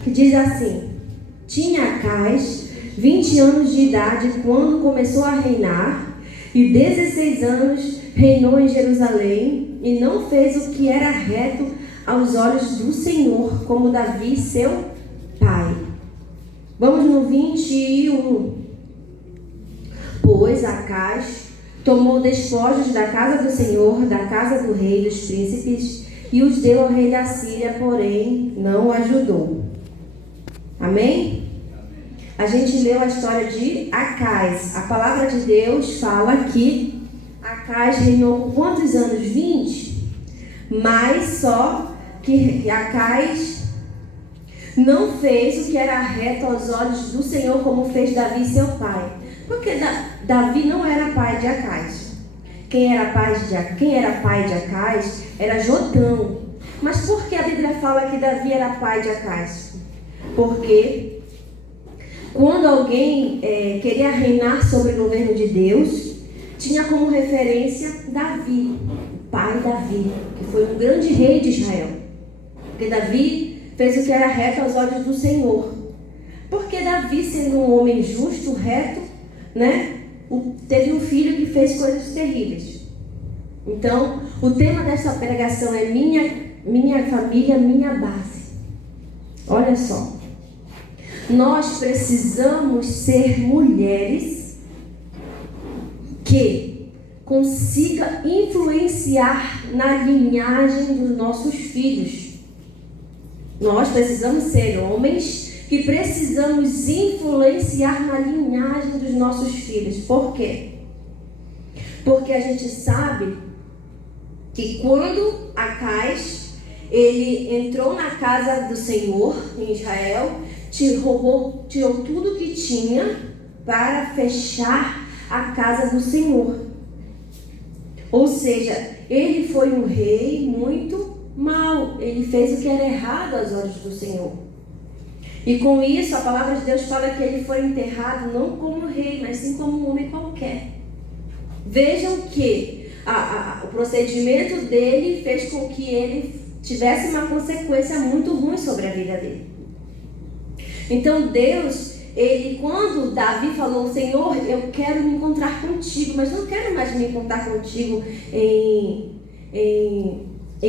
que diz assim: tinha Acais 20 anos de idade quando começou a reinar, e 16 anos reinou em Jerusalém, e não fez o que era reto aos olhos do Senhor, como Davi, seu pai. Vamos no 21. Pois Acais tomou despojos da casa do Senhor, da casa do rei, dos príncipes, e os deu ao rei da Síria, porém não o ajudou. Amém? A gente leu a história de Acais. A palavra de Deus fala que Acais reinou por quantos anos? 20. Mas só que Acais não fez o que era reto aos olhos do Senhor, como fez Davi, seu pai. Porque Davi não era pai de Acais. Quem era pai de Acais era Jotão. Mas por que a Bíblia fala que Davi era pai de Acais? Porque quando alguém queria reinar sobre o governo de Deus, tinha como referência Davi, o pai Davi, que foi um grande rei de Israel. Porque Davi fez o que era reto aos olhos do Senhor. Porque Davi, sendo um homem justo, reto, teve um filho que fez coisas terríveis. Então, o tema dessa pregação é minha família, minha base. Olha só. Nós precisamos ser mulheres que consigam influenciar na linhagem dos nossos filhos. Nós precisamos ser homens que precisamos influenciar na linhagem dos nossos filhos. Por quê? Porque a gente sabe que quando Acais ele entrou na casa do Senhor em Israel, tirou tudo que tinha para fechar a casa do Senhor. Ou seja, ele foi um rei muito mau. Ele fez o que era errado aos olhos do Senhor. E com isso, a palavra de Deus fala que ele foi enterrado não como rei, mas sim como um homem qualquer. Vejam que o procedimento dele fez com que ele tivesse uma consequência muito ruim sobre a vida dele. Então Deus, quando Davi falou: Senhor, eu quero me encontrar contigo, mas não quero mais me encontrar contigo em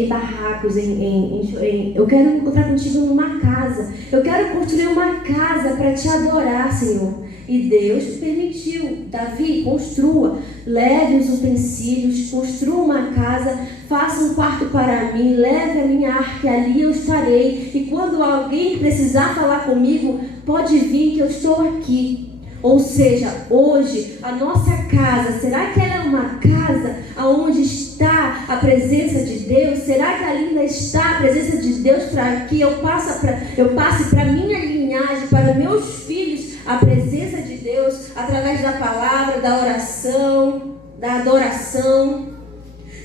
barracos, eu quero me encontrar contigo numa casa. Eu quero construir uma casa para te adorar, Senhor. E Deus permitiu. Davi, construa, leve os utensílios, construa uma casa, faça um quarto para mim, leve a minha arca, ali eu estarei. E quando alguém precisar falar comigo, pode vir que eu estou aqui. Ou seja, hoje a nossa casa, será que ela é uma casa onde está a presença de Deus? Será que ali ainda está a presença de Deus para que eu passe para minha linhagem, para meus filhos, a presença de Deus através da palavra, da oração, da adoração?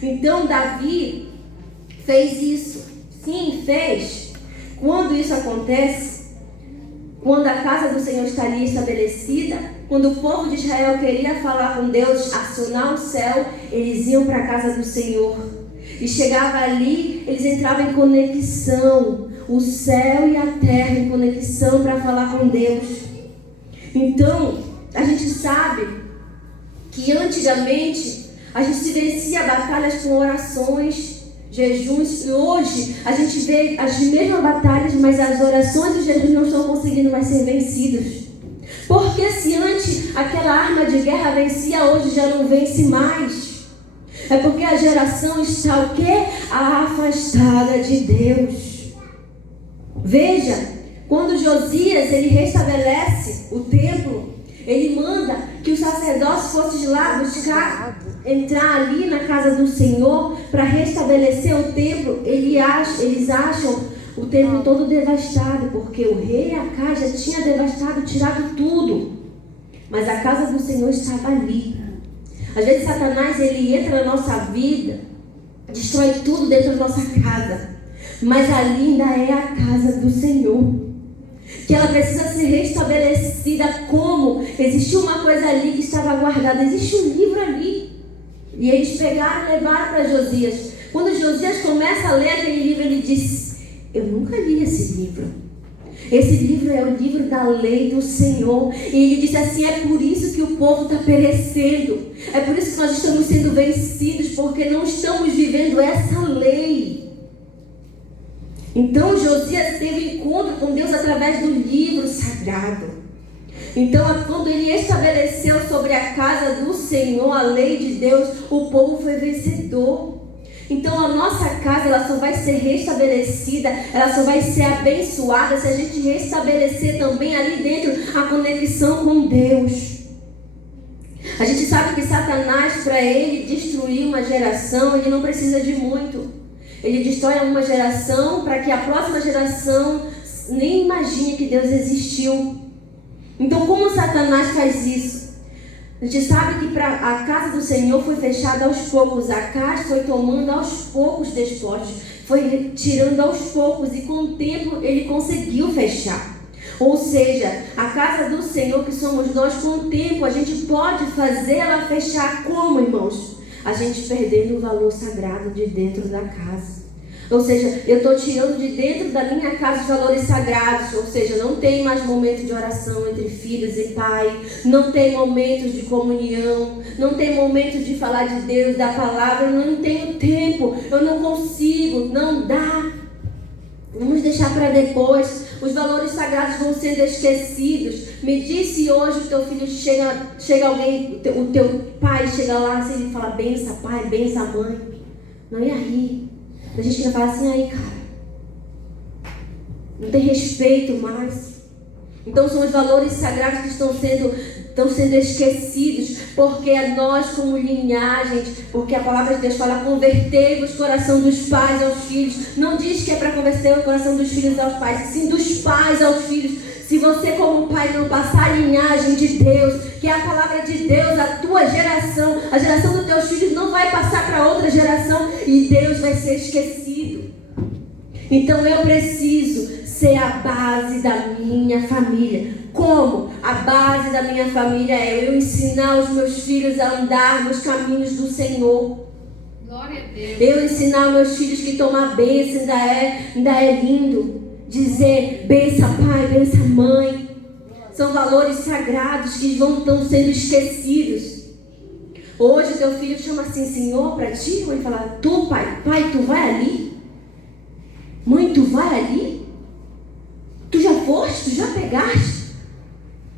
Então Davi fez isso. Sim, fez. Quando isso acontece, quando a casa do Senhor está ali estabelecida, quando o povo de Israel queria falar com Deus, acionar o céu, eles iam para a casa do Senhor. E chegava ali, eles entravam em conexão, o céu e a terra em conexão para falar com Deus. Então, a gente sabe que antigamente a gente vencia batalhas com orações, jejuns, e hoje a gente vê as mesmas batalhas, mas as orações e os jejuns não estão conseguindo mais ser vencidos. Porque se antes aquela arma de guerra vencia, hoje já não vence mais. É porque a geração está o quê? Afastada de Deus. Veja, quando Josias ele restabelece o templo, ele manda que os sacerdotes fossem lá entrar ali na casa do Senhor para restabelecer o templo. Eles acham o templo todo devastado, porque o rei Acais já tinha devastado, tirado tudo. Mas a casa do Senhor estava ali. Às vezes Satanás ele entra na nossa vida, destrói tudo dentro da nossa casa, mas ali ainda é a casa do Senhor, que ela precisa ser restabelecida. Como? Existiu uma coisa ali que estava guardada, existe um livro ali. E eles pegaram e levaram para Josias. Quando Josias começa a ler aquele livro, ele diz: eu nunca li esse livro. Esse livro é o livro da lei do Senhor. E ele disse assim: é por isso que o povo está perecendo. É por isso que nós estamos sendo vencidos, porque não estamos vivendo essa lei. Então Josias teve encontro com Deus através do livro sagrado. Então, quando ele estabeleceu sobre a casa do Senhor a lei de Deus, o povo foi vencedor. Então a nossa casa, ela só vai ser restabelecida, ela só vai ser abençoada se a gente restabelecer também ali dentro a conexão com Deus. A gente sabe que Satanás, para ele destruir uma geração, ele não precisa de muito. Ele destrói uma geração para que a próxima geração nem imagine que Deus existiu. Então, como Satanás faz isso? A gente sabe que a casa do Senhor foi fechada aos poucos. Acaz foi tomando aos poucos despojos, foi tirando aos poucos, e com o tempo ele conseguiu fechar. Ou seja, a casa do Senhor, que somos nós, com o tempo a gente pode fazê-la fechar. Como, irmãos? A gente perdendo o valor sagrado de dentro da casa. Ou seja, eu estou tirando de dentro da minha casa os valores sagrados. Ou seja, não tem mais momento de oração entre filhos e pai. Não tem momentos de comunhão. Não tem momentos de falar de Deus, da palavra. Eu não tenho tempo. Eu não consigo. Não dá. Vamos deixar para depois. Os valores sagrados vão sendo esquecidos. Me disse hoje que teu filho chega alguém, o teu pai chega lá e ele fala: bença pai, bença mãe. Não ia rir. A gente quer falar assim: aí cara, não tem respeito mais. Então são os valores sagrados que estão sendo esquecidos, porque nós como linhagem, porque a palavra de Deus fala: convertei-vos o coração dos pais aos filhos. Não diz que é para converter o coração dos filhos aos pais, sim dos pais aos filhos. Se você como pai não passar a linhagem de Deus, que é a palavra de Deus, a tua geração, a geração dos teus filhos não vai passar para outra geração, e Deus vai ser esquecido. Então eu preciso ser a base da minha família. Como? A base da minha família é eu ensinar os meus filhos a andar nos caminhos do Senhor. Glória a Deus. Eu ensinar os meus filhos que tomar bênção ainda é lindo. Dizer bença pai, bença mãe. São valores sagrados que estão sendo esquecidos. Hoje teu filho chama assim: Senhor, para ti. Mãe fala: tu pai, tu vai ali? Mãe, tu vai ali? Tu já foste? Tu já pegaste?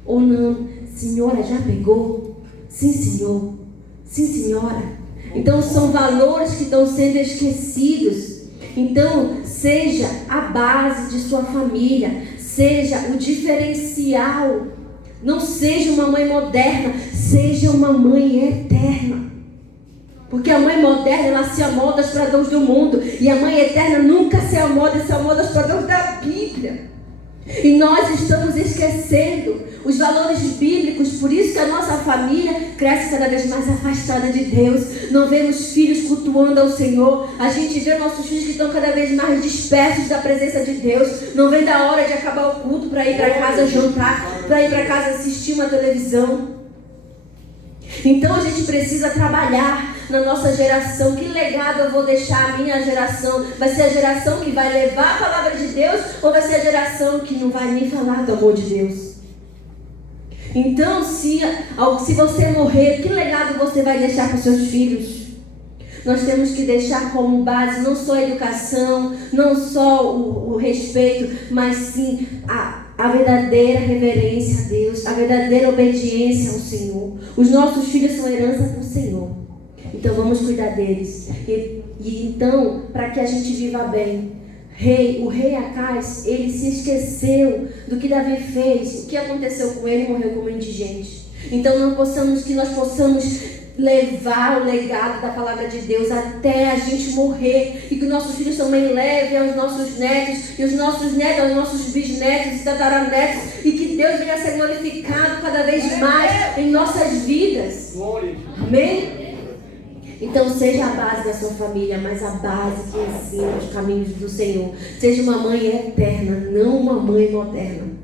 Ou não? Senhora, já pegou? Sim, senhor. Sim, senhora. Então são valores que estão sendo esquecidos. Então seja a base de sua família, seja o diferencial. Não seja uma mãe moderna, seja uma mãe eterna. Porque a mãe moderna, ela se amolda aos padrões do mundo, e a mãe eterna nunca se amolda aos padrões da Bíblia. E nós estamos esquecendo os valores bíblicos. Por isso que a nossa família cresce cada vez mais afastada de Deus. Não vemos filhos cultuando ao Senhor. A gente vê nossos filhos que estão cada vez mais dispersos da presença de Deus. Não vem da hora de acabar o culto para ir para casa jantar, para ir para casa assistir uma televisão. Então a gente precisa trabalhar na nossa geração. Que legado eu vou deixar à minha geração? Vai ser a geração que vai levar a palavra de Deus, ou vai ser a geração que não vai nem falar do amor de Deus? Então, se você morrer, que legado você vai deixar para os seus filhos? Nós temos que deixar como base não só a educação, não só o respeito, mas sim a verdadeira reverência a Deus, a verdadeira obediência ao Senhor. Os nossos filhos são herança do Senhor. Então vamos cuidar deles. E então, para que a gente viva bem, o rei Acaz, ele se esqueceu do que Davi fez. O que aconteceu com ele? Morreu como indigente. Então nós possamos levar o legado da palavra de Deus até a gente morrer, e que nossos filhos também levem aos nossos netos, e os nossos netos aos nossos bisnetos e tataranetos, e que Deus venha a ser glorificado cada vez mais em nossas vidas. Amém? Então seja a base da sua família, mas a base que ensina os caminhos do Senhor. Seja uma mãe eterna, não uma mãe moderna.